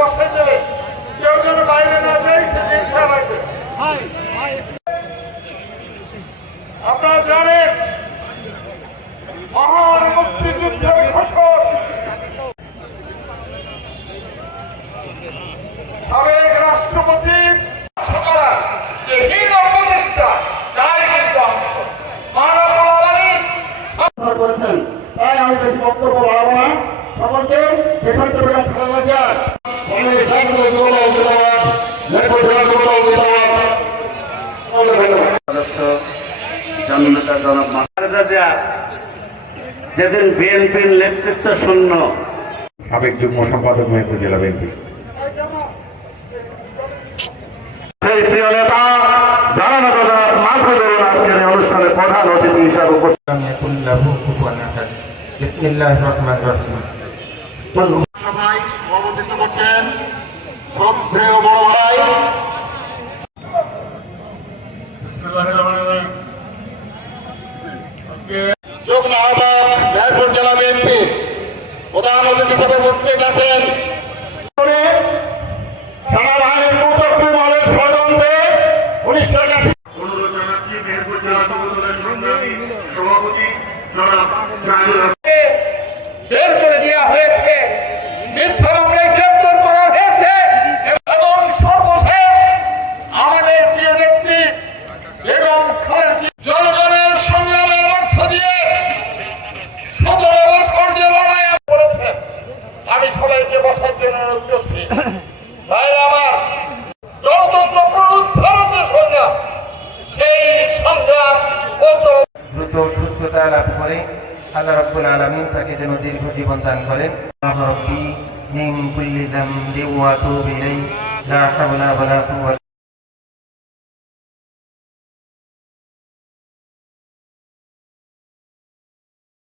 বসে যাবে কেউ যেন বাইরে না যায় সেদিন খেয়াল রাখবে আপনারা জানেন মহান মুক্তিযুদ্ধের ঘোষক সাবেক রাষ্ট্রপতি তাই আমি বেশি বক্তব্য বাড়াবো না। সকলকে পেছন থেকে ফেলা যায় যেদিন বিএনপির নেতৃত্ব শূন্য সাবেক যুগ্ম সম্পাদক মেহেরপুর জেলা বিএনপি। সেই প্রিয় নেতা জানানো প্রধান মাসুদ আজকের এই অনুষ্ঠানে প্রধান অতিথি হিসাবে উপস্থিত। বিসমিল্লাহির রহমানির রহিম। প্রিয় বড় ভাই। যুগ্ম আহ্বায়ক মেহেরপুর জেলা বিএনপি প্রধান অতিথি হিসেবে উপস্থিত আছেন। সেনাবাহিনীর দ্রুত সুস্থতা লাভ করে আল্লাহ রব্বুল আলামিন তাকে যেন দীর্ঘ জীবন দান করেন। কুল্লি যামবি ওয়া তুবি ইলাইহি, লা হাওলা ওয়া লা কুওয়াতা